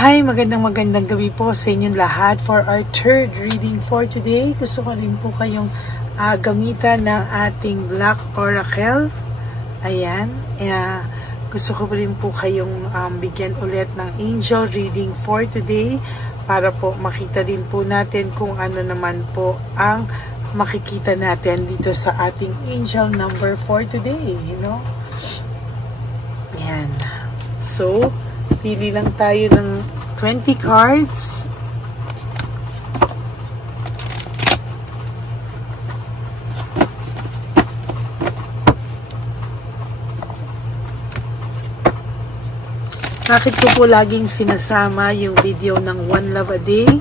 Hi, magandang gabi po sa inyong lahat for our third reading for today. Gusto ko rin po kayong gamitan ng ating Black Oracle. Ayan. Gusto ko rin po kayong bigyan ulit ng angel reading for today para po makita din po natin kung ano naman po ang makikita natin dito sa ating angel number for today. Ayan. So, pili lang tayo ng 20 cards. Bakit ko po laging sinasama yung video ng One Love a Day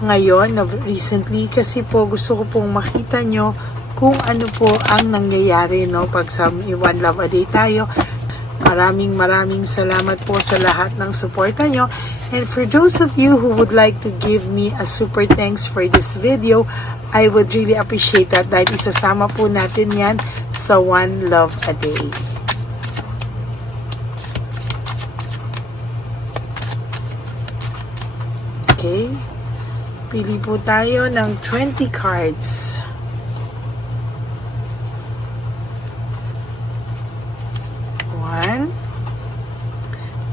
ngayon, recently, kasi po gusto ko pong makita nyo kung ano po ang nangyayari pag sa One Love a Day tayo. Maraming salamat po sa lahat ng suporta nyo. And for those of you who would like to give me a super thanks for this video, I would really appreciate that dahil isasama po natin yan sa One Love a Day. Okay. Pili po tayo ng 20 cards.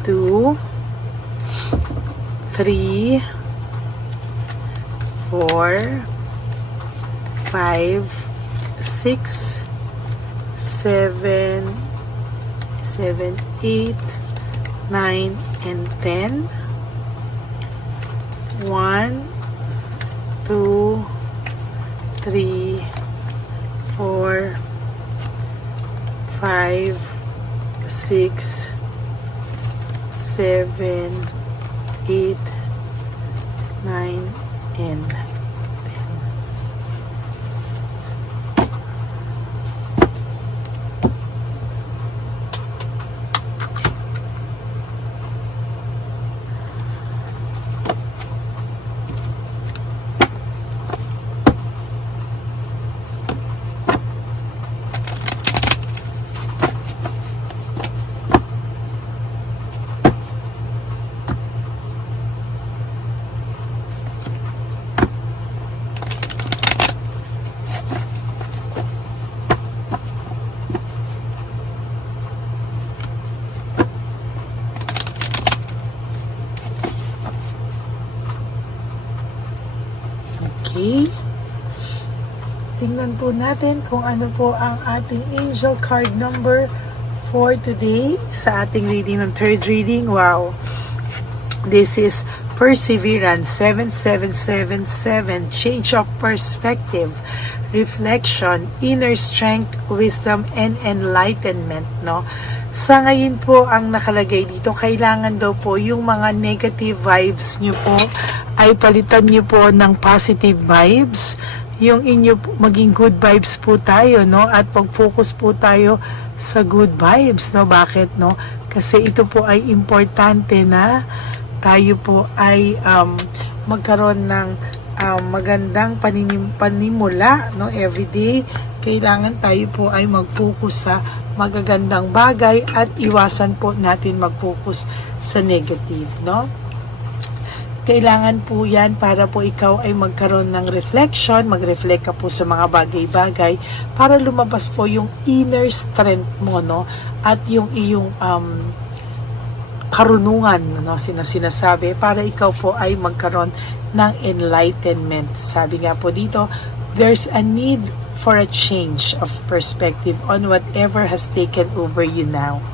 2, 3, 4, 5, 6, 7, 8, 9, and 10. 1, 2, 3, 4, 5, 6, 7, 8, 9, and 10. Okay. Tingnan po natin kung ano po ang ating angel card number for today sa ating reading ng third reading. Wow. This is Perseverance 7777, change of perspective, reflection, inner strength, wisdom, and enlightenment. Sa ngayon po ang nakalagay dito, kailangan daw po yung mga negative vibes nyo po ay palitan nyo po ng positive vibes. Yung inyo maging good vibes po tayo, at mag-focus po tayo sa good vibes, Bakit, Kasi ito po ay importante na tayo po ay magkaroon ng magandang panimula, everyday. Kailangan tayo po ay mag-focus sa magagandang bagay at iwasan po natin mag-focus sa negative, Kailangan po yan para po ikaw ay magkaroon ng reflection, mag-reflect ka po sa mga bagay-bagay para lumabas po yung inner strength mo, at yung iyong karunungan, sinasabi, para ikaw po ay magkaroon ng enlightenment. Sabi nga po dito, there's a need for a change of perspective on whatever has taken over you now.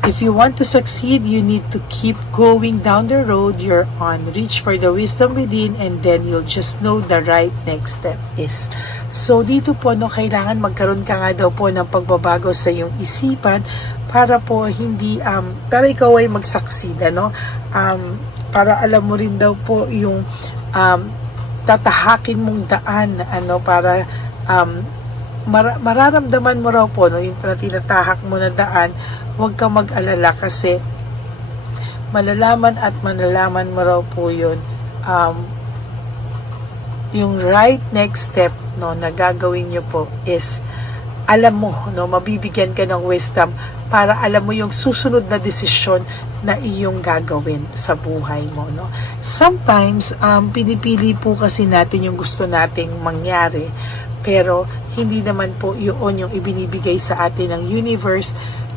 If you want to succeed, you need to keep going down the road you're on. Reach for the wisdom within, and then you'll just know the right next step is. So, dito po, kailangan magkaroon ka nga daw po ng pagbabago sa iyong isipan para po hindi, para ikaw ay mag-succeed, para alam mo rin daw po yung tatahakin mong daan, para mararamdaman mo raw po, yung tinatahak mo na daan. Huwag ka mag-alala kasi malalaman at manalaman mo raw po yun, yung right next step na gagawin nyo po is alam mo, mabibigyan ka ng wisdom para alam mo yung susunod na desisyon na iyong gagawin sa buhay mo, no? Sometimes, pinipili po kasi natin yung gusto nating mangyari, pero hindi naman po yun yung ibinibigay sa atin ng universe.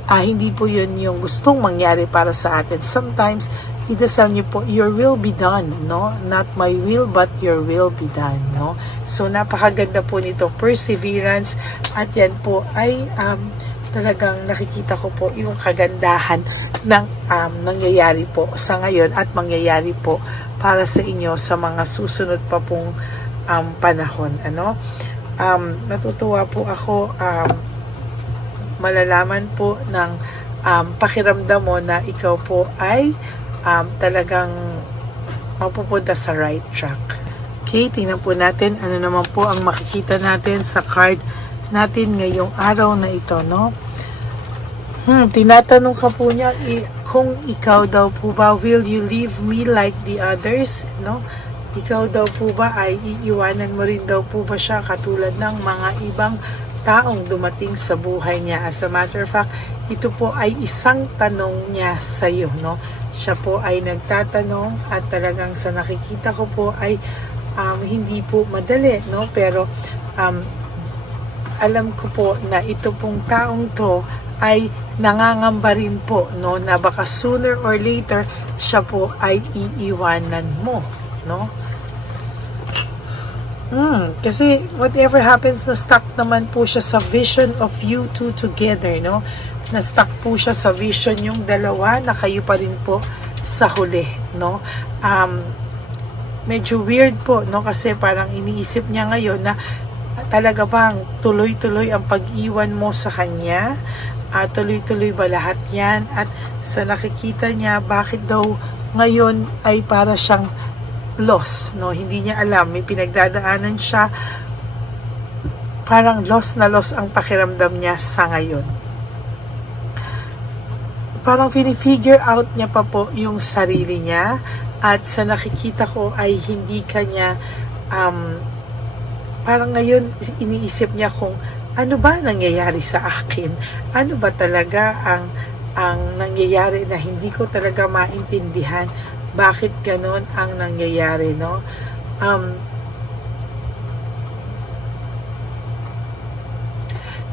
Hindi po yun yung gustong mangyari para sa atin. Sometimes, idasal niyo po, your will be done, no? Not my will, but your will be done, no? So, napakaganda po nito, perseverance, at yan po ay talagang nakikita ko po yung kagandahan ng nangyayari po sa ngayon at mangyayari po para sa inyo sa mga susunod pa pong panahon, ano? Natutuwa po ako, malalaman po ng pakiramdam mo na ikaw po ay talagang mapupunta sa right track. Okay, tingnan po natin ano naman po ang makikita natin sa card natin ngayong araw na ito, no? Tinatanong ka po niya kung ikaw daw po ba, will you leave me like the others, no? Ikaw daw po ba ay iiwanan mo rin daw po ba siya katulad ng mga ibang taong dumating sa buhay niya? As a matter of fact, ito po ay isang tanong niya sa iyo, no? Siya po ay nagtatanong at talagang sa nakikita ko po ay hindi po madali, no? Pero alam ko po na ito pong taong to ay nangangamba rin po, no, na baka sooner or later siya po ay iiwanan mo, no? Kasi whatever happens, na-stuck naman po siya sa vision of you two together, no? Na-stuck po siya sa vision yung dalawa na kayo pa rin po sa huli, no? Medyo weird po, no? Kasi parang iniisip niya ngayon na talaga bang tuloy-tuloy ang pag-iwan mo sa kanya? Tuloy-tuloy ba lahat yan? At sa nakikita niya, bakit daw ngayon ay para siyang lost, no? Hindi niya alam, may pinagdadaanan siya, parang lost na lost ang pakiramdam niya sa ngayon. Parang fini-figure out niya pa po yung sarili niya, at sa nakikita ko ay hindi kanya parang ngayon iniisip niya kung ano ba nangyayari sa akin? Ano ba talaga ang nangyayari na hindi ko talaga maintindihan? Bakit ganon ang nangyayari, no?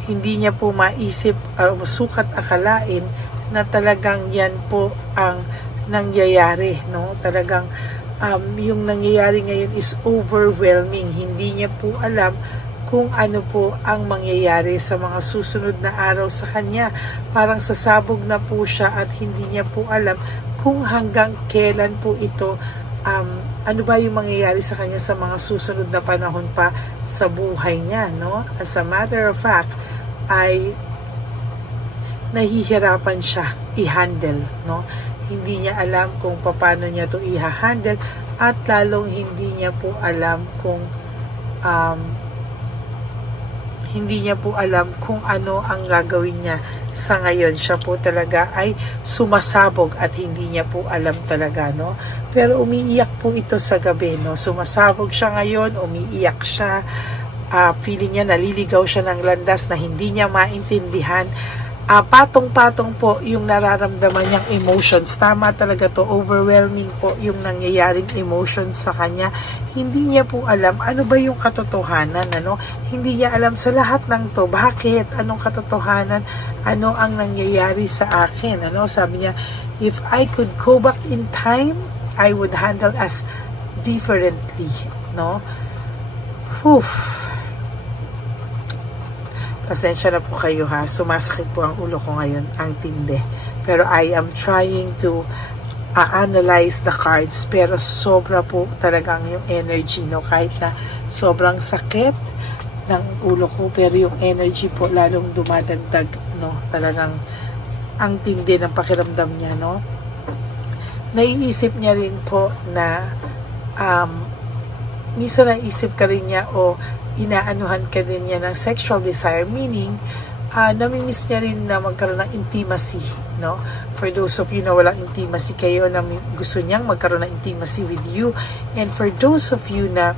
Hindi niya po maisip, sukat akalain na talagang yan po ang nangyayari, no? Talagang yung nangyayari ngayon is overwhelming. Hindi niya po alam kung ano po ang mangyayari sa mga susunod na araw sa kanya. Parang sasabog na po siya at hindi niya po alam kung hanggang kailan po ito, ano ba yung mangyayari sa kanya sa mga susunod na panahon pa sa buhay niya, no? As a matter of fact, ay nahihirapan siya i-handle, no? Hindi niya alam kung paano niya to i-handle, at lalong hindi niya po alam kung ano ang gagawin niya sa ngayon. Siya po talaga ay sumasabog at hindi niya po alam talaga, no? Pero umiiyak po ito sa gabi, no? Sumasabog siya ngayon, umiiyak siya, feeling niya naliligaw siya ng landas na hindi niya maintindihan. Patong-patong po yung nararamdaman niyang emotions. Tama talaga to, overwhelming po yung nangyayaring emotions sa kanya. Hindi niya po alam ano ba yung katotohanan, ano? Hindi niya alam sa lahat ng to. Bakit? Anong katotohanan? Ano ang nangyayari sa akin? Ano? Sabi niya, if I could go back in time, I would handle us differently, no? Whew. Pasensya na po kayo ha, sumasakit po ang ulo ko ngayon, ang tindi. Pero I am trying to analyze the cards, pero sobra po talagang yung energy, no? Kahit na sobrang sakit ng ulo ko, pero yung energy po lalong dumadagdag, no? Talagang ang tindi ng pakiramdam niya, no? Naiisip niya rin po na minsan naisip ka rin niya o inaanuhan ka din niya ng sexual desire, meaning namimiss niya rin na magkaroon ng intimacy, no? For those of you na walang intimacy kayo, na gusto niyang magkaroon ng intimacy with you, and for those of you na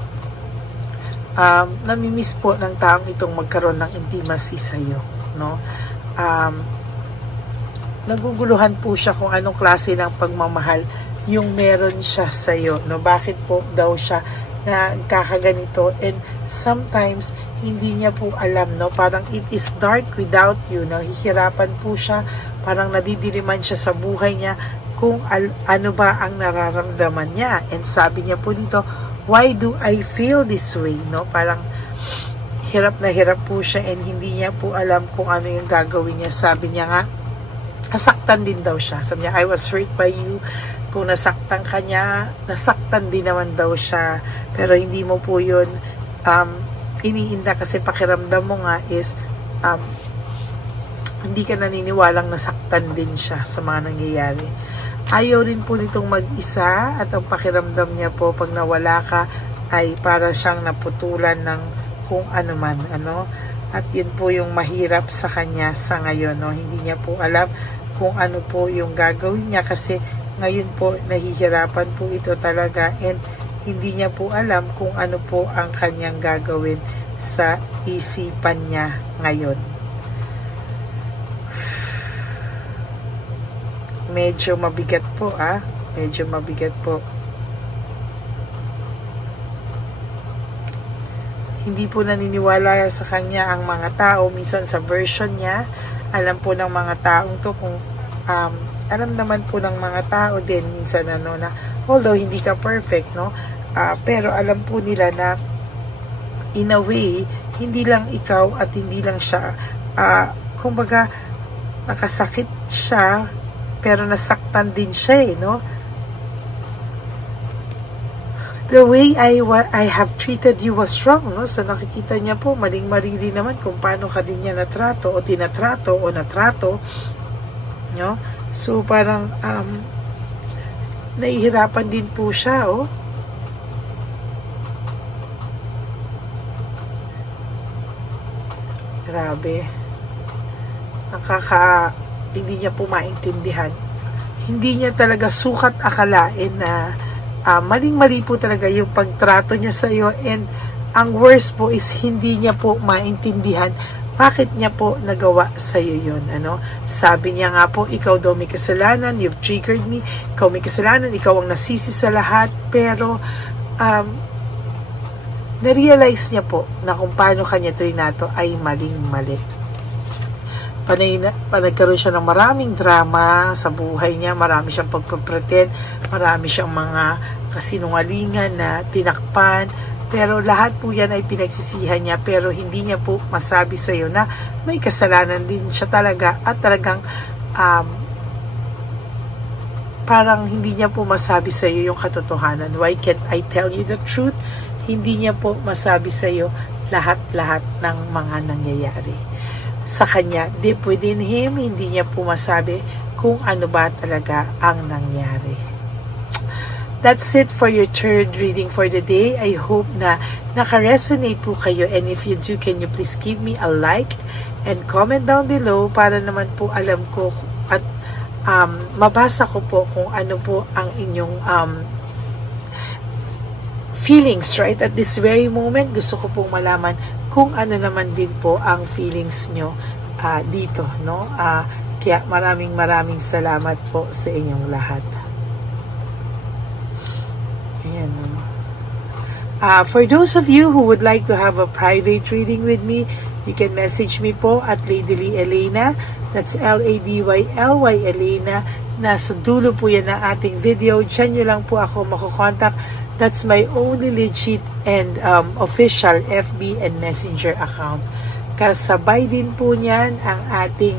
namimiss po ng taong itong magkaroon ng intimacy sa iyo, no? naguguluhan po siya kung anong klase ng pagmamahal yung meron siya sa'yo, no? Bakit po daw siya na kakaganito, and sometimes hindi niya po alam, no? Parang it is dark without you, nahihirapan po siya, parang nadidiliman siya sa buhay niya kung ano ba ang nararamdaman niya. And sabi niya po dito, why do I feel this way, no? Parang hirap na hirap po siya and hindi niya po alam kung ano yung gagawin niya. Sabi niya nga, nasaktan din daw siya. Sabi niya, I was hurt by you. Kung nasaktan ka niya, nasaktan din naman daw siya. Pero hindi mo po yun iniinda kasi pakiramdam mo nga is hindi ka naniniwalang nasaktan din siya sa mga nangyayari. Ayaw rin po nitong mag-isa at ang pakiramdam niya po pag nawala ka ay para siyang naputulan ng kung ano man, ano. At yun po yung mahirap sa kanya sa ngayon, no? Hindi niya po alam kung ano po yung gagawin niya kasi ngayon po nahihirapan po ito talaga and hindi niya po alam kung ano po ang kanyang gagawin sa isipan niya ngayon. Medyo mabigat po, medyo mabigat po. Hindi po naniniwala sa kanya ang mga tao. Minsan sa version niya, alam po ng mga taong to kung alam naman po ng mga tao din minsan na although hindi ka perfect, no? Pero alam po nila na in a way, hindi lang ikaw at hindi lang siya, kumbaga nakasakit siya pero nasaktan din siya, no? The way I have treated you was wrong, no? So nakikita niya po, maling-mali naman kung paano ka din niya natrato o tinatrato o natrato, no? So parang nahihirapan din po siya, Grabe. Hindi niya po maintindihan. Hindi niya talaga sukat akalain na maling-mali po talaga yung pagtrato niya sa iyo, and ang worst po is hindi niya po maintindihan bakit niya po nagawa sa iyo yun, ano? Sabi niya nga po, ikaw daw may kasalanan, you've triggered me, ikaw may kasalanan, ikaw ang nasisi sa lahat, pero na-realize niya po na kung paano kanya trinato ay maling-mali. Nagkaroon siya ng maraming drama sa buhay niya, marami siyang pagpapretend, marami siyang mga kasinungalingan na tinakpan, pero lahat po yan ay pinagsisihan niya, pero hindi niya po masabi sa iyo na may kasalanan din siya talaga at talagang parang hindi niya po masabi sa iyo yung katotohanan. Why can't I tell you the truth? Hindi niya po masabi sa iyo lahat-lahat ng mga nangyayari sa kanya. Deep within him, hindi niya po masabi kung ano ba talaga ang nangyari. That's it for your third reading for the day. I hope na naka-resonate po kayo, and if you do, can you please give me a like and comment down below para naman po alam ko at mabasa ko po kung ano po ang inyong feelings right at this very moment. Gusto ko pong malaman kung ano naman din po ang feelings nyo dito, no? Kaya maraming salamat po sa inyong lahat. Ayan, no? For those of you who would like to have a private reading with me, you can message me po at Lady Lee Elena. That's L-A-D-Y-L-Y Elena. Nasa dulo po yan ng ating video. Diyan nyo lang po ako makukontak. That's my only legit and official FB and Messenger account. Kasabay din po niyan ang ating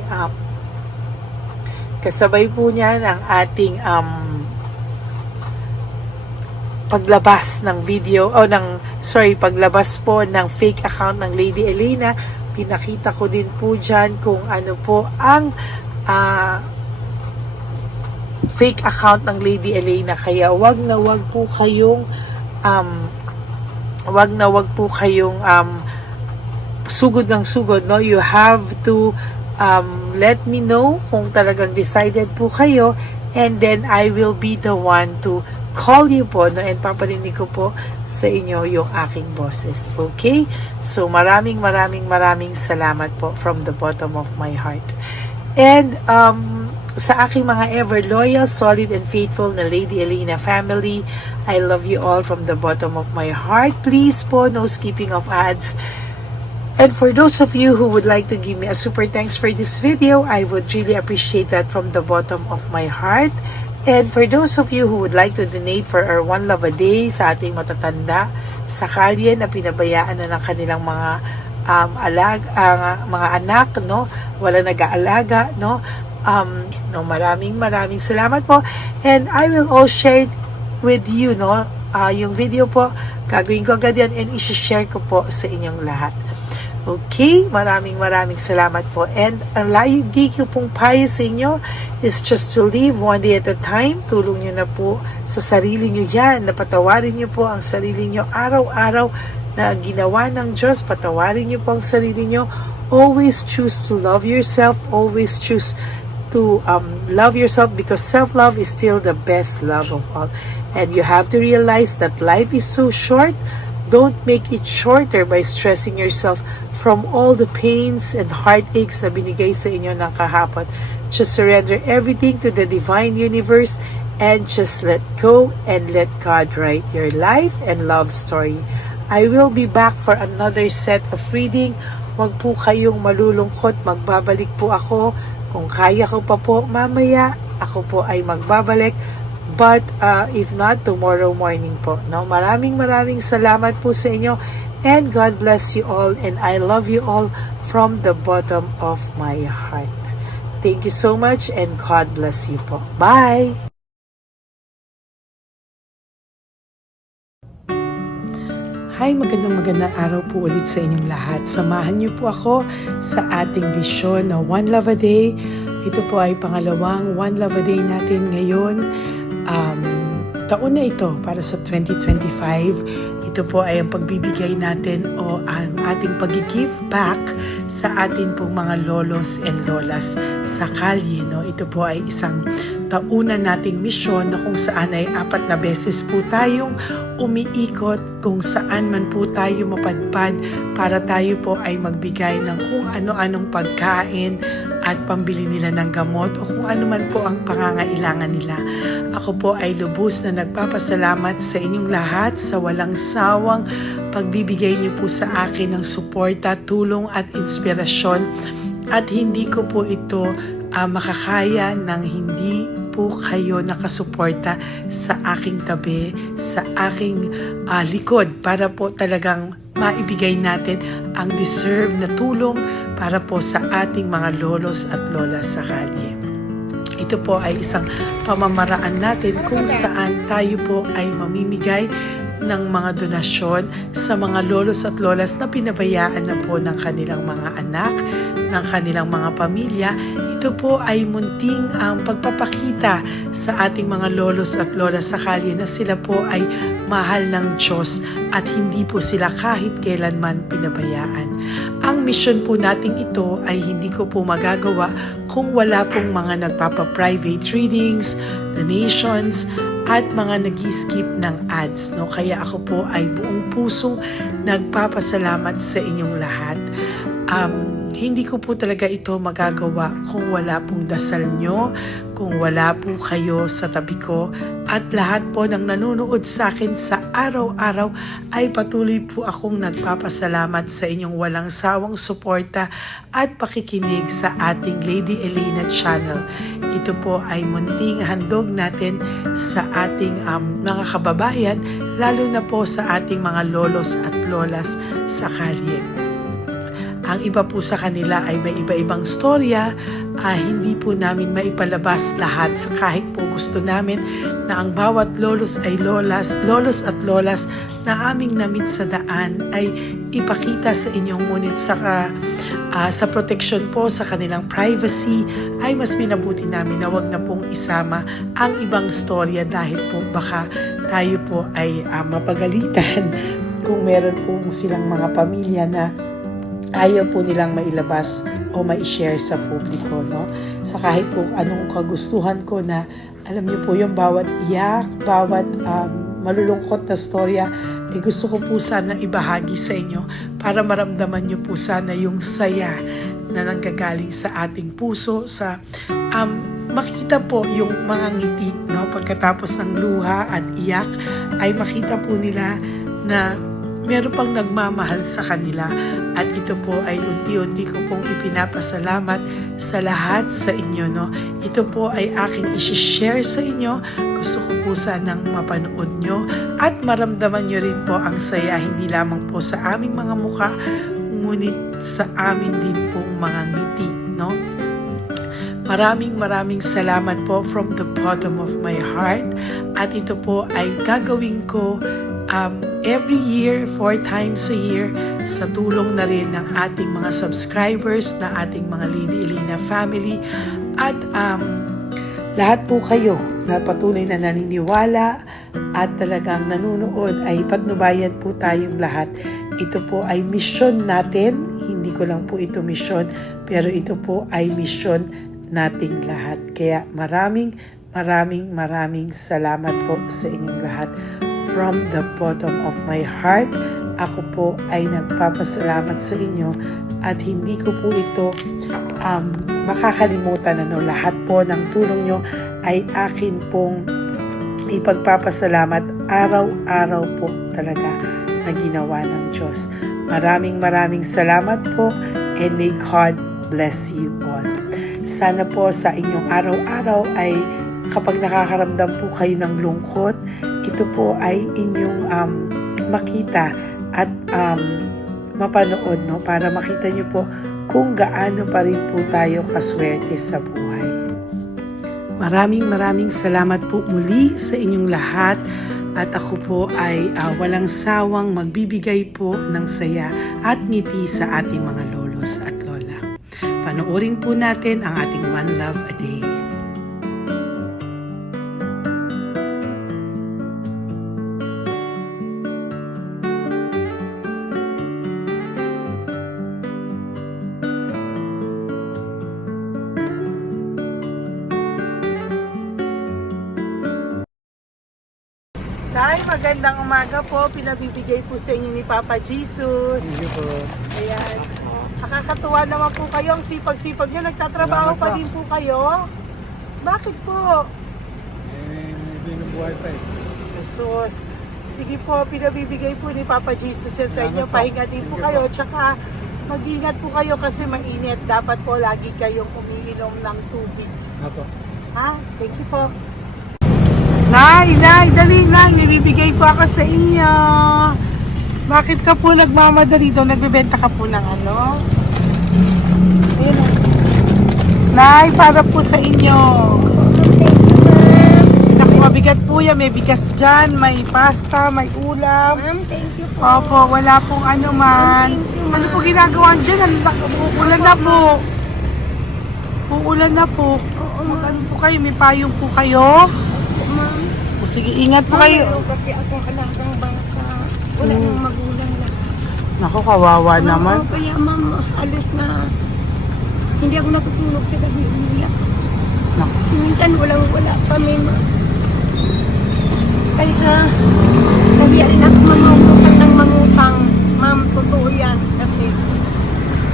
paglabas ng video paglabas po ng fake account ng Lady Elena. Pinakita ko din po diyan kung ano po ang fake account ng Lady Elena, kaya wag na wag po kayong sugod ng sugod, no? You have to let me know kung talagang decided po kayo, and then I will be the one to call you po, no? And paparinig ko po sa inyo yung aking boses. Okay? So maraming salamat po from the bottom of my heart. And sa aking mga ever loyal, solid, and faithful na Lady Elena family, I love you all from the bottom of my heart. Please po, no skipping of ads. And for those of you who would like to give me a super thanks for this video, I would really appreciate that from the bottom of my heart. And for those of you who would like to donate for our One Love a Day sa ating matatanda sa kalye na pinabayaan na ng kanilang mga mga anak, no, wala nag-aalaga, no, maraming salamat po, and I will all share it with you, no, yung video po, gagawin ko agad yan and i-share ko po sa inyong lahat. Okay, maraming salamat po, and ang lagi ko pong payo sa inyo is just to live one day at a time. Tulong nyo na po sa sarili nyo yan, napatawarin nyo po ang sarili nyo araw-araw na ginawa ng Diyos, patawarin nyo po ang sarili nyo. Always choose to love yourself, always choose to love yourself, because self-love is still the best love of all. And you have to realize that life is so short. Don't make it shorter by stressing yourself from all the pains and heartaches na binigay sa inyo ng kahapon. Just surrender everything to the divine universe and just let go and let God write your life and love story. I will be back for another set of reading. Huwag po kayong malulungkot, magbabalik po ako. Kung kaya ko pa po mamaya, ako po ay magbabalik. But if not, tomorrow morning po. No? Maraming salamat po sa inyo. And God bless you all. And I love you all from the bottom of my heart. Thank you so much and God bless you po. Bye! Hi, magandang araw po ulit sa inyong lahat. Samahan niyo po ako sa ating bisyon na One Love a Day. Ito po ay pangalawang One Love a Day natin ngayon. Taon na ito para sa 2025. Ito po ay ang pagbibigay natin o ang ating pag-give back sa atin pong mga lolos and lolas sa kalye. No? Ito po ay isang taunan nating misyon na kung saan ay 4 na beses po tayong umiikot kung saan man po tayo mapadpad para tayo po ay magbigay ng kung ano-anong pagkain at pambili nila ng gamot o kung ano man po ang pangangailangan nila. Ako po ay lubos na nagpapasalamat sa inyong lahat sa walang sawang pagbibigay niyo po sa akin ng suporta, tulong at inspirasyon, at hindi ko po ito makakaya ng hindi po kayo nakasuporta sa aking tabi, sa aking likod para po talagang maibigay natin ang deserve na tulong para po sa ating mga lolos at lolas sa kalye. Ito po ay isang pamamaraan natin kung saan tayo po ay mamimigay ng mga donasyon sa mga lolos at lolas na pinabayaan na po ng kanilang mga anak, ng kanilang mga pamilya. Ito po ay munting ang pagpapakita sa ating mga lolos at lolas sa kalye na sila po ay mahal ng Diyos at hindi po sila kahit kailanman pinabayaan. Ang mission po nating ito ay hindi ko po magagawa kung wala pong mga nagpapa-private readings, donations, at mga nag-skip ng ads. No? Kaya ako po ay buong pusong nagpapasalamat sa inyong lahat. Hindi ko po talaga ito magagawa kung wala pong dasal nyo, kung wala po kayo sa tabi ko, at lahat po ng nanonood sa akin sa araw-araw ay patuloy po akong nagpapasalamat sa inyong walang sawang suporta at pakikinig sa ating Lady Elena channel. Ito po ay munting handog natin sa ating mga kababayan, lalo na po sa ating mga lolos at lolas sa kalye. Ang iba po sa kanila ay may iba-ibang storya, hindi po namin maipalabas lahat sa kahit po gusto namin na ang bawat lolos at lolas na aming namit sa daan ay ipakita sa inyong, ngunit sa protection po sa kanilang privacy ay mas minabuti namin na wag na pong isama ang ibang storya dahil po baka tayo po ay mapagalitan kung meron po silang mga pamilya na ayaw po nilang mailabas o ma-share sa publiko, no? Sa kahit po anong kagustuhan ko na, alam niyo po yung bawat iyak, bawat malulungkot na storya, gusto ko po sana ibahagi sa inyo para maramdaman niyo po sana yung saya na nanggagaling sa ating puso, sa makita po yung mga ngiti, no? Pagkatapos ng luha at iyak, ay makita po nila na meron pang nagmamahal sa kanila. At ito po ay unti-unti ko pong ipinapasalamat sa lahat sa inyo, no? Ito po ay aking isi-share sa inyo. Gusto ko po sanang mapanood nyo at maramdaman nyo rin po ang saya, hindi lamang po sa aming mga muka, ngunit sa amin din pong mga ngiti, no? Maraming salamat po from the bottom of my heart. At ito po ay gagawin ko every year, 4 times a year, sa tulong na rin ng ating mga subscribers, na ating mga Lady Elena family, at lahat po kayo na patuloy na naniniwala at talagang nanonood, ay patnubayan po tayong lahat. Ito po ay mission natin, hindi ko lang po ito mission, pero ito po ay mission nating lahat. Kaya maraming salamat po sa inyong lahat. From the bottom of my heart, ako po ay nagpapasalamat sa inyo at hindi ko po ito makakalimutan. Lahat po ng tulong nyo ay akin pong ipagpapasalamat araw-araw po talaga na ginawa ng Diyos. Maraming salamat po, and may God bless you all. Sana po sa inyong araw-araw ay kapag nakakaramdam po kayo ng lungkot, ito po ay inyong makita at mapanood, no? Para makita nyo po kung gaano pa rin po tayo kaswerte sa buhay. Maraming salamat po muli sa inyong lahat. At ako po ay walang sawang magbibigay po ng saya at ngiti sa ating mga lolos at lola. Panoorin po natin ang ating One Love a Day. Nay, magandang umaga po. Pinabibigay po sa inyo ni Papa Jesus. Hindi po. Ayan. Nakakatuwa naman po kayo. Ang sipag-sipag nyo. Nagtatrabaho pa din po kayo. Bakit po? Binubuhay pa eh. Jesus. Sige po, pinabibigay po ni Papa Jesus yan sa inyo. Pahinga din po kayo. Tsaka mag-ingat po kayo kasi mainit. Dapat po lagi kayong umiinom ng tubig. Apo. Ha? Thank you po. Nay, dali na. Nibibigay po ako sa inyo. Bakit ka po nagmamadali daw? Nagbebenta ka po ng ano? Ayun. Nay, para po sa inyo. Naku, mabigat po yan. May bigas dyan, may pasta, may ulam. Ma'am, thank you po. Opo, wala pong ano man. Thank you, ma'am. Ano po ginagawa dyan? Uulan na po. Uulan na po. Mag-ano po kayo? May payong po kayo? Ma'am. O sige, ingat po kayo. Meron kasi akong alagang bata. Wala nang magulang na. Naku, kawawa naman. Oo, kaya ma'am, alis na. Hindi ako natutulog sa gabi. Umiyak. Naku. Minsan wala kami. Kaysa nahiya rin ako mamutang ng mangutang. Ma'am, totoo yan. Kasi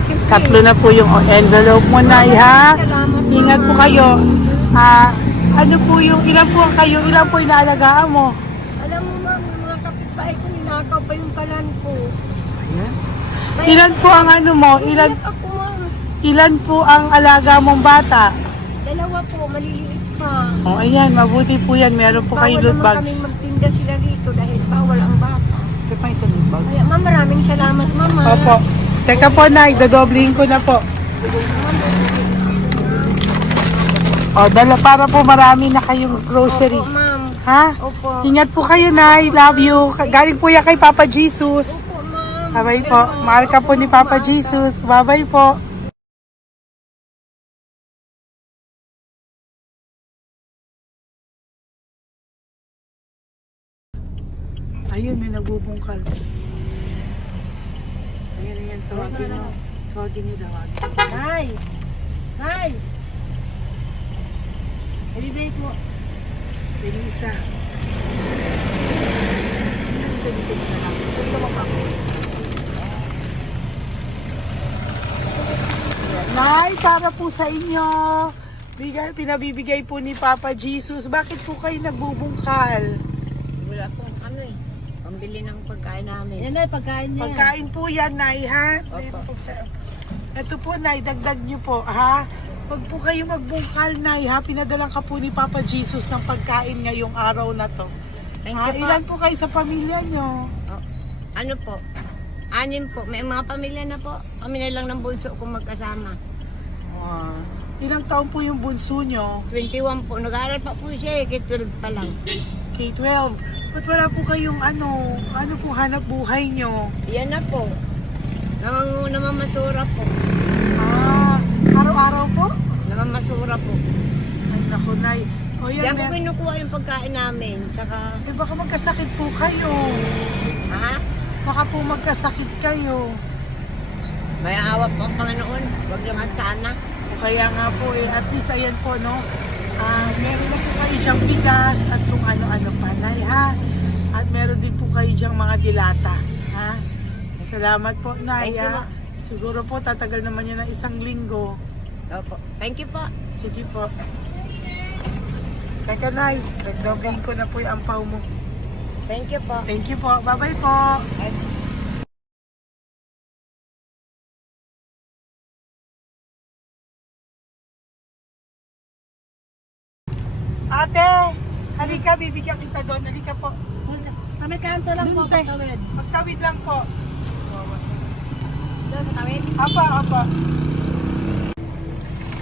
siyempre, 3 na po yung envelope mo, Nay, ha? salamat, Ingat po ma'am. kayo. Ano po yung, ilan po kayo, ilan po inaalagaan mo? Alam mo ma'am, yung mga kapitbahay ko, ninakaw pa yung kalan ko. Ilan po ang ano mo? Ilan ako ma'am? Ilan po ang alaga mong bata? 2 po, maliliit pa. O, ayan, mabuti po yan. Meron po kayo loot Bawal naman bags. kami magtinda sila rito dahil bawal ang bata. Ito pa yung sa loot bag. Kaya ma'am, maraming salamat mama. Opo. Teka po, Nay, dodoblihin ko na po. O, dala para po marami na kayong grocery. Opo ma'am. Ha? Opo. Ingat po kayo, Nay. Love you. Galing po yan kay Papa Jesus. Opo ma'am. Bye-bye po. Mahal ka po ni Papa Jesus. Bye-bye po. Ayun, may nagbubungkal. Ayan. Tawagin nyo. Tawagin nyo daw. Nay! Nay! Ibibigay po. Elisa. Nay, para po sa inyo. Pinabibigay po ni Papa Jesus. Bakit po kayo nagbubungkal? Wala pong ano eh. Pambili ng pagkain namin. Yan na, pagkain niya. Pagkain po yan, Nay, ha? Opo. Ito po, Nay, dagdag niyo po, ha? Pag po kayo magbungkal, Nay, ha? Pinadalang ka po ni Papa Jesus ng pagkain ngayong araw na to. Thank Ha? you po. Ilan po kayo sa pamilya nyo? Oh, ano po? 6 po. May mga pamilya na po. Kami na lang ng bunso kung magkasama. Ilang taon po yung bunso nyo? 21 po. Nag-aaral pa po siya eh. 12 pa lang. K-12. Ba't wala po kayong ano po hanap buhay nyo? Yan na po. Namamasura po. Araw-araw po? Namamasura po. Ay, naku, Nay. O yan, Diyan ko kinukuha yung pagkain namin. Saka, baka magkasakit po kayo. ha? Baka po magkasakit kayo. May awa po ang Panginoon. Huwag naman sana. O kaya nga po at least ayan po, no? Meron na po kayo diyang bigas at kung ano-ano pa, Nay, ha? At meron din po kayo diyang mga dilata, ha? Salamat po, Nay, Thank you, ha? Siguro po tatagal naman yun ng 1 linggo. Opo. Thank you po. Sige po. Teka, Nay, nagdobling ko na po yung ampaw mo. Thank you po. Thank you po. Bye-bye po. Ate, halika, bibigyan kita doon. Halika po. Sa may kanto lang po, patawid. Magtawid lang po. Doon, patawid. Apa.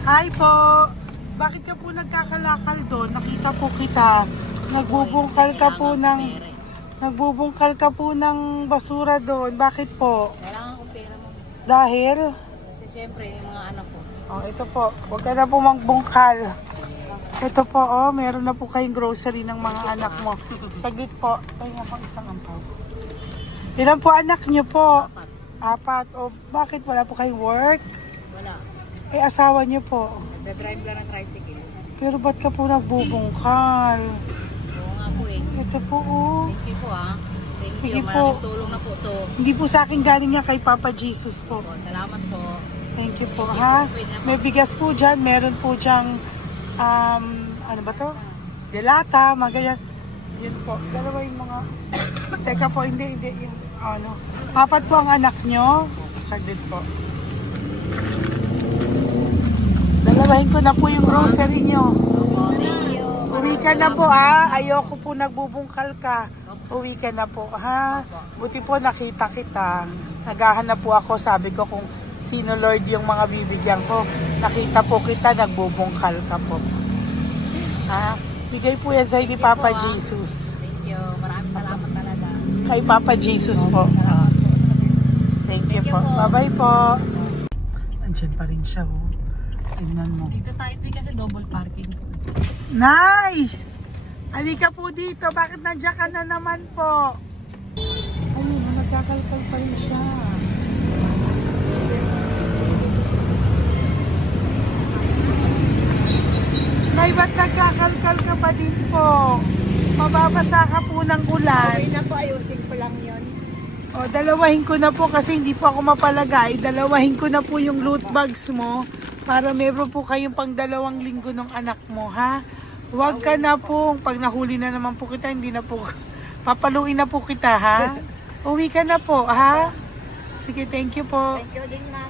Hi po. Bakit ka po nagkakalakal doon? Nakita po kita. Nagbubungkal ka po ng basura doon. Bakit po? Kailangan ko pera mo. Dahil? Kasi syempre, yung mga anak ko. Oh, ito po. Huwag ka na po magbungkal. Ito po, oh, meron na po kayong grocery ng mga anak mo. Saglit po. Ay, nga pang isang ampaw. Ilan po anak niyo po? 4. O, bakit wala po kayong work? Wala. Eh, asawa niyo po. Nagda-drive ka ng tricycle. Pero ba't ka po nagbubungkal? Oo nga po eh. Ito po, oh. Thank you po ah. Thank Sige you. po. Maraming tulong na po to. Hindi po sa akin galing niya kay Papa Jesus po. Po, salamat po. Thank you po, ha? May bigas po dyan. Meron po dyang, ano ba to? Delata, mga ganyan. Yun po. Dalawa yung mga... Teka po, hindi. Yung, ano. 4 po ang anak nyo. Saglit po. Dalawahin ko na po yung grocery nyo. Opo, thank you. Uwi ka na po, ha? Ayoko po nagbubungkal ka. Uwi ka na po, ha? Buti po nakita kita. Naghahanap po ako, sabi ko kung sino Lord yung mga bibigyan ko. Nakita po kita, nagbubungkal ka po. Ha? Bigay po yan sa ni Papa Jesus. Thank you. Maraming salamat talaga. Kay Papa Jesus po. Thank you po. Bye-bye po. Andyan pa rin siya, oh. Tingnan mo. Dito tayo kasi double parking. Nay! Halika po dito. Bakit nandiyan ka na naman po? Ayun, nagkakalkal pa rin siya. Nay, ba't nagkakalkal ka pa din po? Mababasa ka po ng ulan. Okay na po. Ayusin ko lang yun. O, dalawahin ko na po kasi hindi po ako mapalagay. Dalawahin ko na po yung loot bags mo para meron po kayong pang 2 linggo ng anak mo, ha? Huwag ka na po. Pag nahuli na naman po kita, hindi na po, papaluin na po kita, ha? Uwi ka na po, ha? Sige, thank you po. Thank you din, ma'am.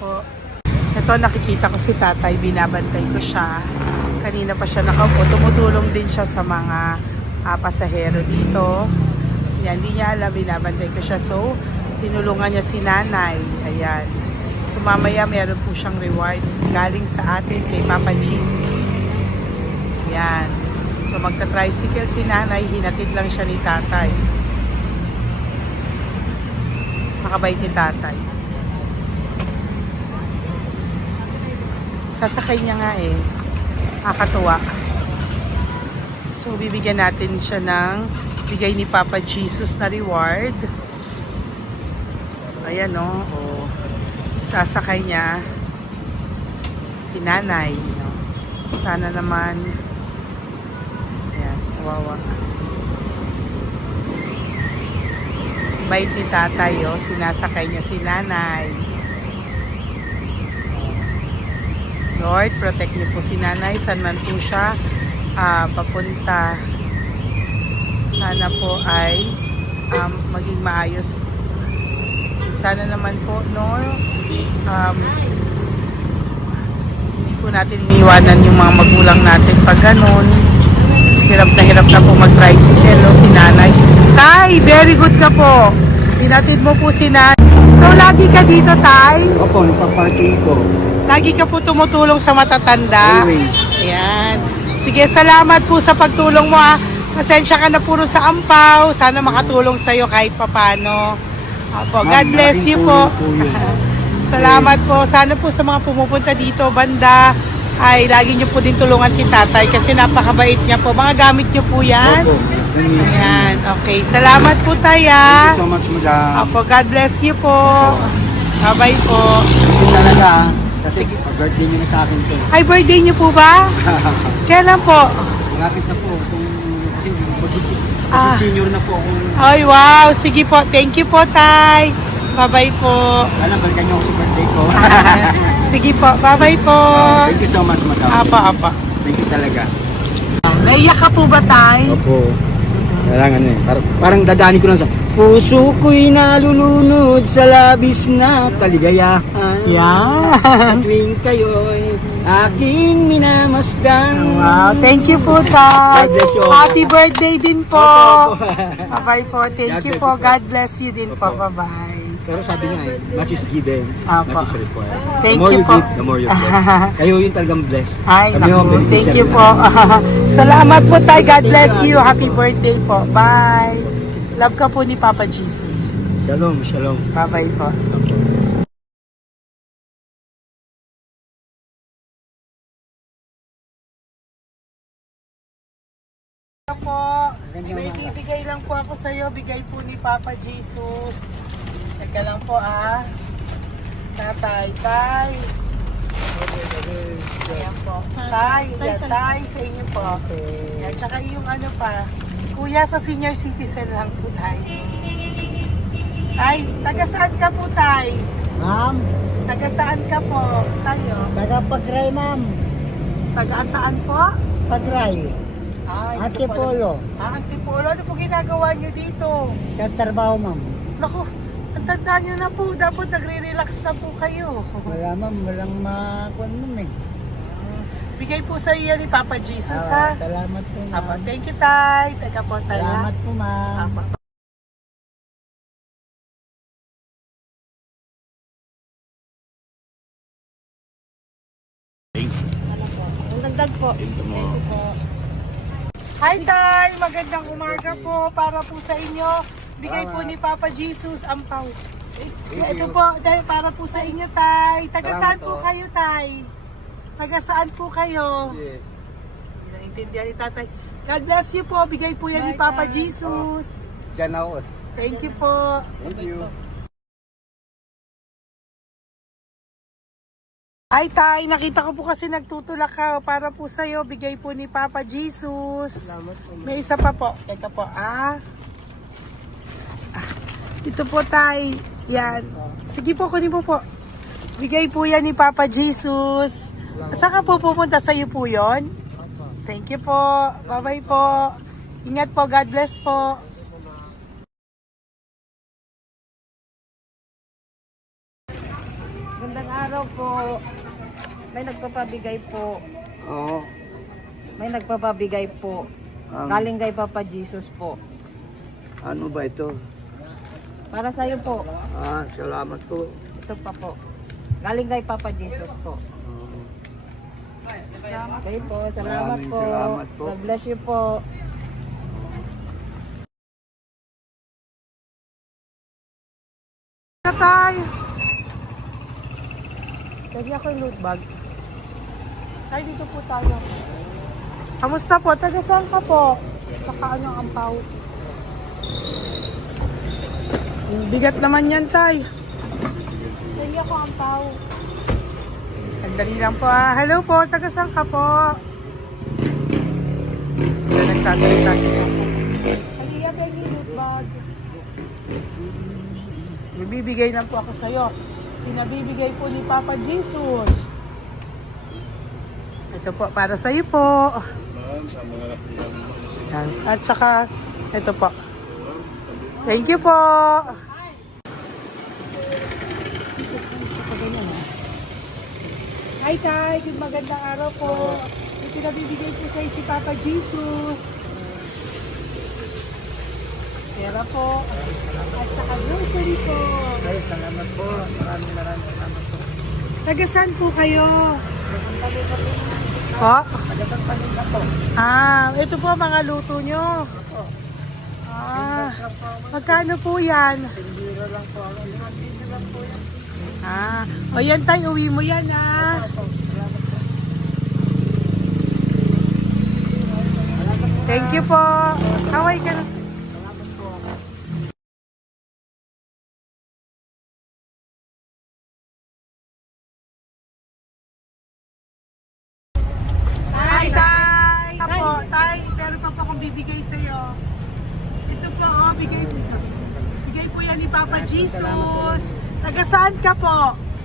Po. Ito, nakikita ko si tatay, binabantay ko siya. Kanina pa siya nakaupo. Tumutulong din siya sa mga pasahero dito. Yan, hindi niya alam, binabantay ko siya. So, tinulungan niya si nanay. Ayan. So, mamaya meron po siyang rewards galing sa atin kay Papa Jesus. Yan. So, magta-tricycle si nanay. Hinatid lang siya ni tatay. Makabait ni tatay. Sasakay niya nga eh. Nakakatuwa. So, bibigyan natin siya ng bigay ni Papa Jesus na reward. Ayan o. Oh. Sasakay niya si nanay. No? Sana naman. Ayan. Kawawa. Bait ni tatay o. Sinasakay niya si nanay. Lord, protect niyo po si nanay, saan man po siya papunta. Sana po ay maging maayos. Sana naman po, no, hindi po natin iniwanan yung mga magulang natin pag ganun. Hirap na po mag-tricycle, no, si nanay. Tay, very good ka po. Hinatid mo po si nanay. So, lagi ka dito, Tay? Opo, nagpa-parking ko. Lagi ka po tumutulong sa matatanda? Always. Ayan. Sige, salamat po sa pagtulong mo, ha. Pasensya ka na puro sa ampaw. Sana makatulong sa'yo kahit papano. Opo, God Ma'am, bless you malaking po. tulong po yun. Salamat po. Sana po sa mga pumupunta dito, banda, ay lagi niyo po din tulungan si tatay kasi napakabait niya po. Mga gamit niyo po yan. Opo. Ayan, okay. Salamat po, Taya. Thank you so much, madam. Opo, God bless you po. Bye-bye po. Thank you talaga. Kasi birthday niyo na sa akin to. Ay, birthday niyo po ba? Kailan po? Malapit na po. Kung Ah. senior na po akong... Ay, wow. Sige po. Thank you po, Tay. Bye-bye po. Alam, balikan niyo ako sa birthday ko. Sige po. Bye-bye po. Thank you so much, madam. Apa. Thank you talaga. Naiyak ka po ba, Tay? Opo. Kailangan eh. Parang dadaanin ko lang sa... Puso ko'y nalulunod sa labis na kaligayahan. Yan. Tuwing kayo'y aking minamasdan. Wow. Thank you po, Tay. God bless you. Happy birthday din po. Opo. Bye-bye po. Thank God you bless po. you po. God bless you din po. Opo. Bye-bye. Pero sabi nga eh, much is given, Apo. much is required. Thank The more you you po. give, the more you get. Kayo yung talagang blessed. Ay, Kami yung naku. Thank beneficiary you po. lang. Salamat po, Tay. God bless you. Happy birthday po. Bye. Love ka po ni Papa Jesus. Shalom, shalom. Bye-bye po. Po, may bibigay lang po ako sa iyo, bigay po ni Papa Jesus. Teka lang po Tatay, Tay. Ayan po. Tay, Tay, sa inyo po. Yan, tsaka yung ano pa, Kuya sa senior citizen lang po, Tay. Tay, taga saan ka po, Tay? Ma'am, Taga saan ka po, tayo? taga-pagray ma'am. Taga saan po? Pagray. Ay, Antipolo. Antipolo. Ano po ginagawa niyo dito? Katrabaho ma'am. Naku, ang tanda niyo na po. Dapat nagre-relax na po kayo. Wala ma'am, walang makuha nun eh. Bigay po sa iyo ni Papa Jesus, ha? Salamat po Apo, ma'am. thank you, Tay. Taga po, Tay. Salamat po ma'am. Apo. Ang dagdag po. Thank you po. Hi, Tay! Magandang umaga po para po sa inyo. Bigay po ni Papa Jesus ang pau. Ito po, Tay, para po sa inyo, Tay. Taga saan po kayo, Tay? Taga saan po kayo? Hindi naintindihan ni Tatay. God bless you po. Bigay po yan ni Papa Jesus. Diyan ako. Thank you po. Thank you. Ay, Tay, nakita ko po kasi nagtutulak ka para po sa'yo. Bigay po ni Papa Jesus. Salamat po ma'am. May isa pa po. Teka po, Ito po, Tay. Yan. Sige po, kunin po po. Bigay po yan ni Papa Jesus. Saan ka po pupunta? Sa'yo po yun? Thank you po. Bye-bye po. Ingat po. God bless po. Gandang araw po. May nagpapabigay po. Oo. May nagpapabigay po. Galing kay Papa Jesus po. Ano ba ito? Para sa'yo po. Salamat po. Ito pa po. Galing kay Papa Jesus po. Okay po. Salamat Maraming po. salamat po. God bless you po. Tay! Pwede ako yung loot bag. Ay, dito po tayo. Kamusta po? Taga saan ka po? Saka ano ang pau? Bigat naman yan, Tay. Pwede ako ang pau. Sandali lang po, Hello po, taga saan ka po? Wala nagsasalita siya. Halika, pwede yung loot bag. Bibigay lang po ako sa'yo. Pinabibigay po ni Papa Jesus. Ito po, para sa iyo po. Yan. At saka, ito po. Thank you po. Hi, Tay. Good magandang araw po. Ito nabibigay po sa si Papa Jesus. Pera po. At saka grocery po. Ay, salamat po. Maraming salamat po. Taga saan po kayo? Po? Ah, ito po mga luto nyo. Ah, magkano po yan? Ah, o yan tayo, uwi mo yan ah. Thank you po. Kaway ka na. Tay! Tay! Apo, Tay, meron pa po akong bibigay sa'yo. Ito po, oh, bigay po sa bigay po yan ni Papa Jesus. Taga saan ka po?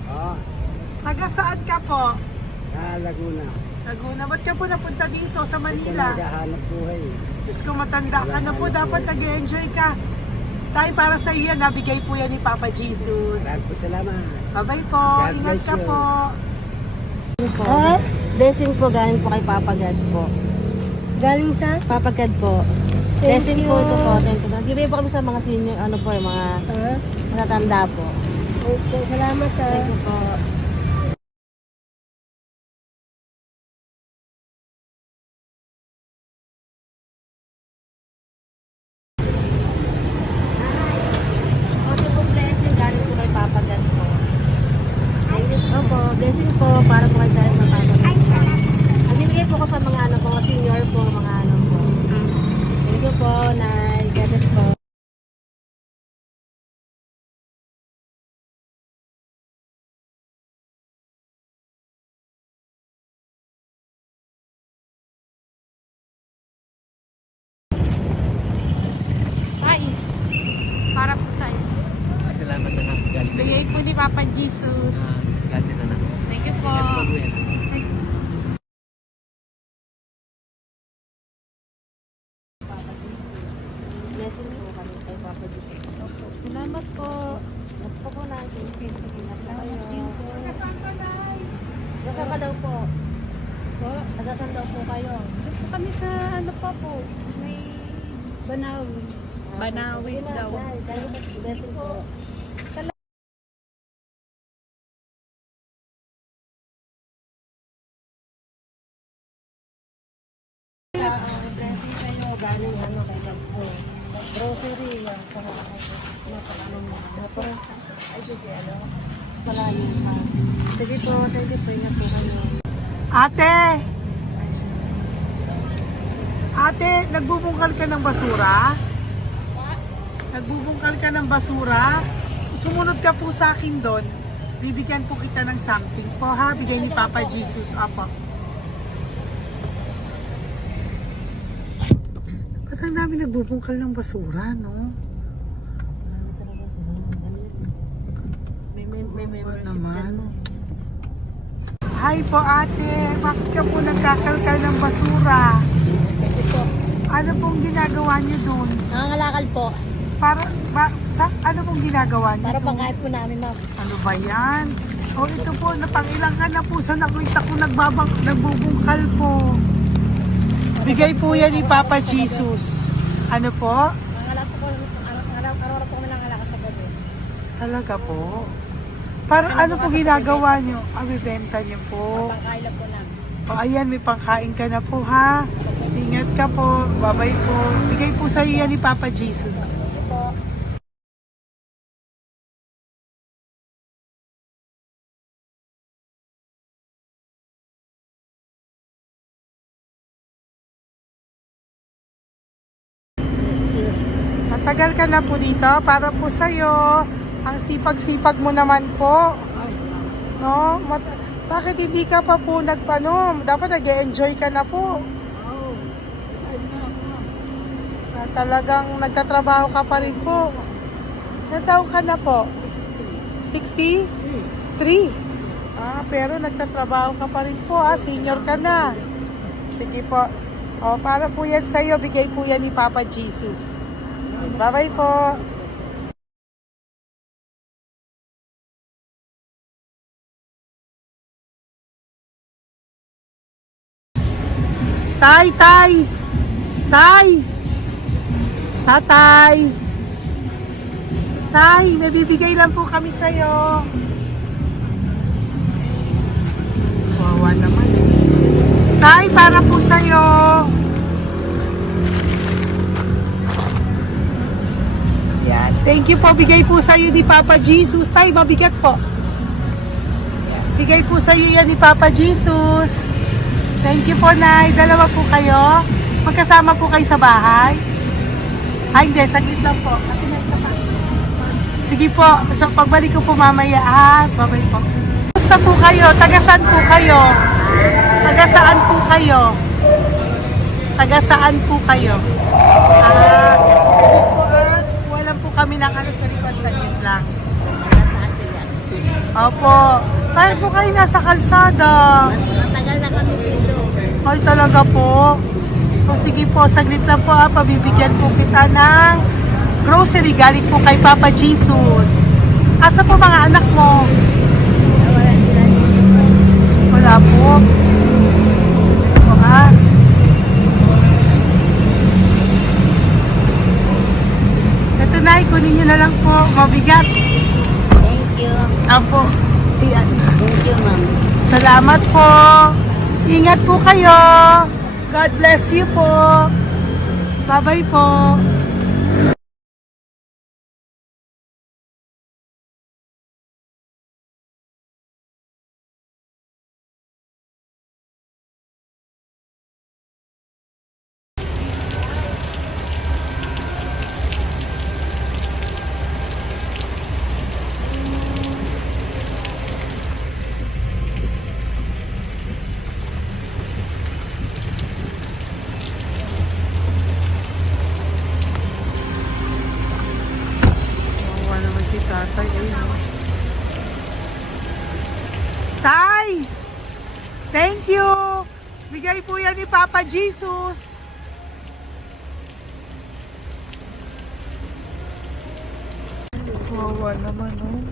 Ah, Taga saan ka po? Laguna. Laguna. Ba't ka po napunta dito sa Manila? Naghahanap buhay. Diyos ko, matanda ka na po. Dapat nag-enjoy ka. Tay, para sa iyo, nabigay po yan ni Papa Jesus. Maraming po salamat. Bye-bye po. God Ingat bless ka you. po. Blessing po galing po kay Papa God po. Galing sa? Papa God po. Thank Blessing you. po ito po. Thank you po. Bibigay po kami sa mga senior, ano po, yung mga matatanda po. Okay, salamat sa. Thank you po. Okay po, blessing galing po kay Papa God po. Thank you po. Blessing po para po kay galing na Papa God. Ay, salamat. Bibigay po ko sa mga ano po, senior po, mga ano po. Thank you po, Nay. God bless po. Ay, para po sa iyo. Salamat na lang. Bigay po ni Papa Jesus. God bless na. Thank you po. Blessing po kami kay Papa Jesus. Salamat po. At po po natin. Salamat din po. Nasaan ka daw po? Po. Nasaan daw po kayo? Gusto kami sa ano pa po. May Banawi. Banawi daw. Blessing po. Blessing kayo. Galing ano kay God po. Grocery. Yan. Ay, kasi ano. Malayo pa. Sige po. Thank you po. Ingat po kayo. Ate! Ate, nagbubungkal ka ng basura? Nagbubungkal ka ng basura? Sumunod ka po sa akin doon. Bibigyan po kita ng something po ha. Bigay ni Papa Jesus. Apo. Ba't ang dami nagbubungkal ng basura, no? Marami talaga sila. Ano yun? May Ano membership naman? yan, no? Hi po ate, bakit ka po nagkakalkal ng basura? Ano pong ginagawa niyo doon? Nangangalakal po. Ano pong ginagawa niyo Para doon? pangkain po namin, ma'am. Ano ba yan? O ito po, napangilang ka na po sa nakita ko nagbubungkal po. Bigay po yan ni Papa Jesus. Ano po? Nangangalakal po. Araw-araw po kami nangangalakal sa gabi. Talaga po? Para ano po ginagawa niyo? Bibenta niyo po. Pangkain lang po namin. O ayan, may pangkain ka na po ha. Ingat ka po. Bye-bye po. Bigay po sa iyo yan ni Papa Jesus. Po. Matagal ka na po dito para po sa iyo. Ang sipag-sipag mo naman po. No? Bakit hindi ka pa po nagpano? Dapat nag-enjoy ka na po. Na talagang nagtatrabaho ka pa rin po. Ilang taon ka na po? 63? Pero nagtatrabaho ka pa rin po, senior ka na. Sige po. Para po yan sa'yo, bigay po yan ni Papa Jesus. Bye-bye po. Tay, tay! Tay! Tatay! Tay, may bibigay lang po kami sa'yo. Wawa naman. Tay, para po sa'yo. Yan. Thank you po. Bigay po sa'yo ni Papa Jesus. Tay, mabigat po. Yan. Bigay po sa'yo yan ni Papa Jesus. Thank you po, Nay. Dalawa po kayo. Magkasama po kayo sa bahay. Ay, hindi. Saglit lang po. Kasi nasa pa. Sige po. So, pagbalik ko po mamaya. Bye-bye po. Kumusta po kayo? Taga-saan po kayo? Taga-saan po kayo? Taga-saan po kayo? Sige po, wala po kami ng sa likod. Saglit lang. Opo. Paano po kayo nasa kalsada? Matagal na kami dito. Ay, talaga po. So, sige po, saglit lang po pabibigyan po kita ng grocery galing po kay Papa Jesus. Asa po mga anak mo? Wala sila dito. Wala po. O nga. Ito na, kunin nyo na lang po. Mabigat. Thank you. Apo. Ayan. Thank you, ma'am. Salamat po. Ingat po kayo. God bless you po. Bye-bye po. Wawa naman si tatay. Ayun. Tay! Thank you! Bigay po yan ni Papa Jesus. Wawa naman, oh.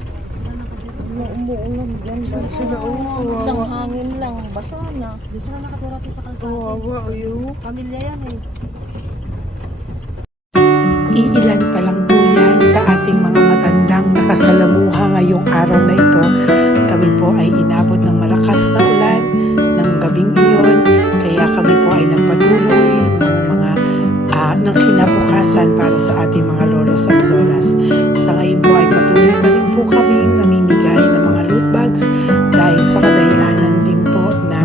Umuulan dyan. Sila, Isang kawawa. hangin lang. Basa na. Di sila nakatira dito sa kalsada. Kawawa, ayo. Pamilya yan eh. Iilan pa lang po yan sa ating mga matandang nakasalamuha ngayong araw na ito. Kami po ay inabot ng malakas na ulan ng gabing iyon. Kaya kami po ay nagpatuloy ng mga ng kinabukasan para sa ating mga lolos at lolas. Sa ngayon po ay patuloy pa rin po kami namimigay ng mga loot bags dahil sa kadahilanan din po na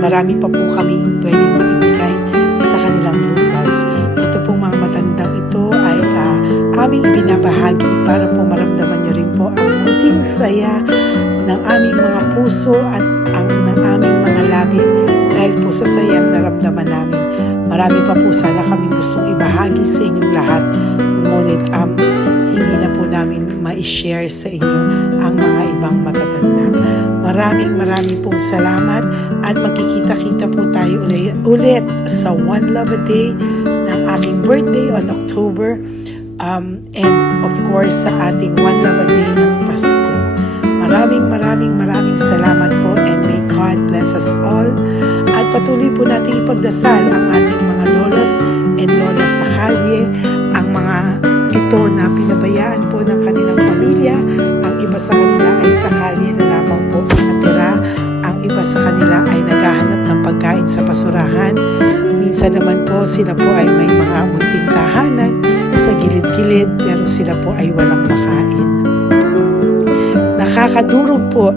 marami pa po kami pwedeng maibigay sa kanilang loot bags. Ito pong mga matandang ito ay aming binabahagi para po maramdaman nyo rin po ang munting saya ng aming mga puso at ng aming mga labi dahil po sa sayang naramdaman namin. Marami pa po sana kaming gustong ibahagi sa inyong lahat, ngunit hindi na po namin ma-share sa inyo ang mga ibang matatanda. Maraming pong salamat at magkikita-kita po tayo ulit sa One Love a Day ng aking birthday on October and of course sa ating One Love a Day ng Pasko. Maraming salamat po and may God bless us all. At patuloy po natin ipagdasal ang ating mga lolos and lolas sa kalye, ang mga ito na pinabayaan po ng kanilang pamilya. Ang iba sa kanila ay sa kalye na lamang po nakatira. Ang iba sa kanila ay naghahanap ng pagkain sa basurahan. Minsan naman po sila po ay may mga munting tahanan sa gilid-gilid pero sila po ay walang makain. Nakakadurog po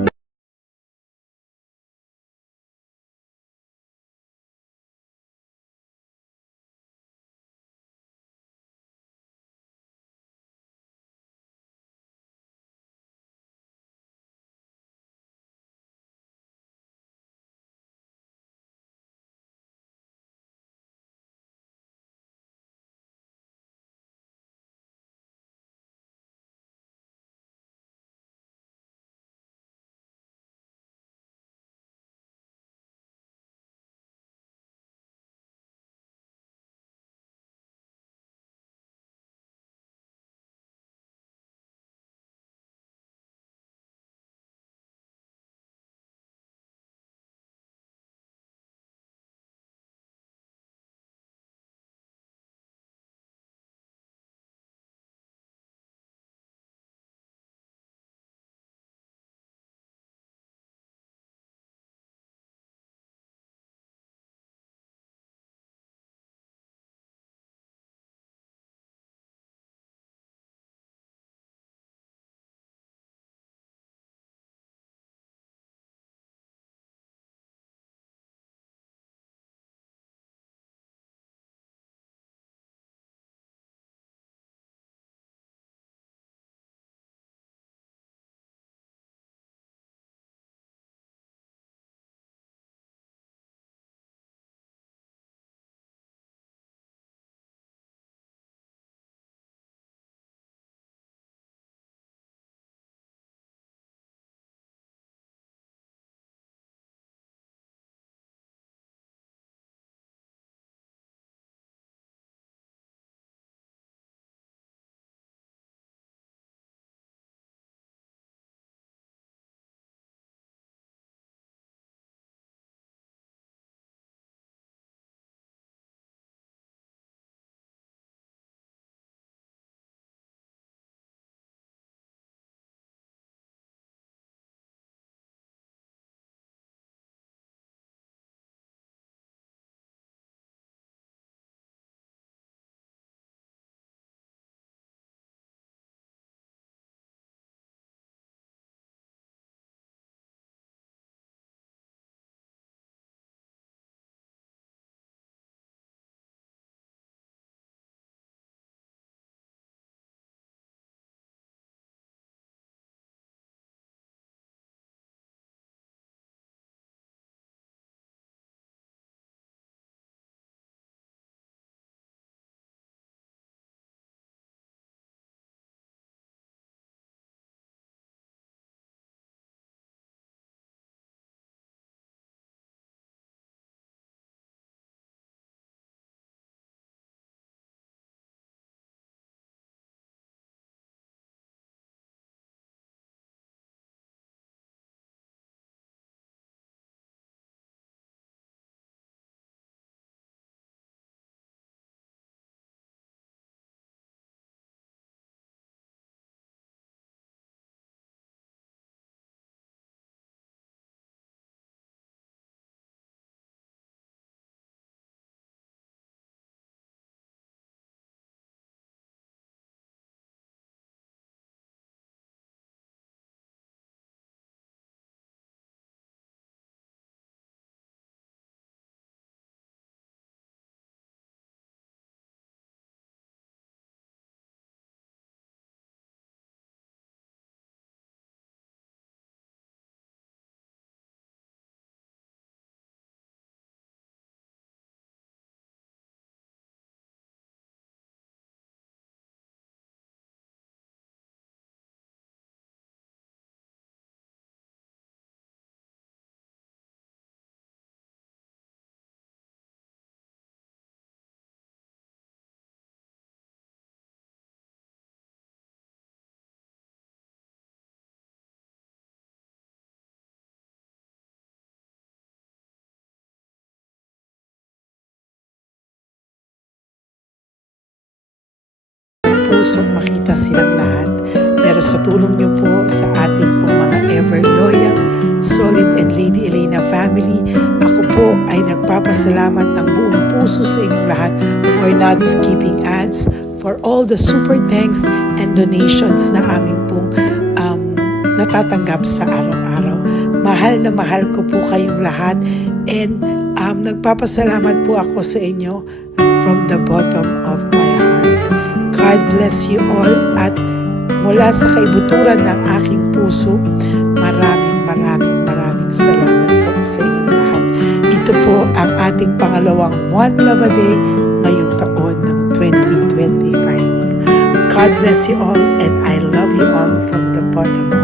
puso makita silang lahat. Pero sa tulong niyo po sa ating pong mga ever loyal, solid and Lady Elena family, ako po ay nagpapasalamat ng buong puso sa inyong lahat for not skipping ads, for all the super thanks and donations na aming pong natatanggap sa araw-araw. Mahal na mahal ko po kayong lahat, and nagpapasalamat po ako sa inyo from the bottom of my heart. God bless you all, at mula sa kaibuturan ng aking puso, maraming salamat po sa inyong lahat. Ito po ang ating pangalawang One Love a Day ngayong taon ng 2025. God bless you all, and I love you all from the bottom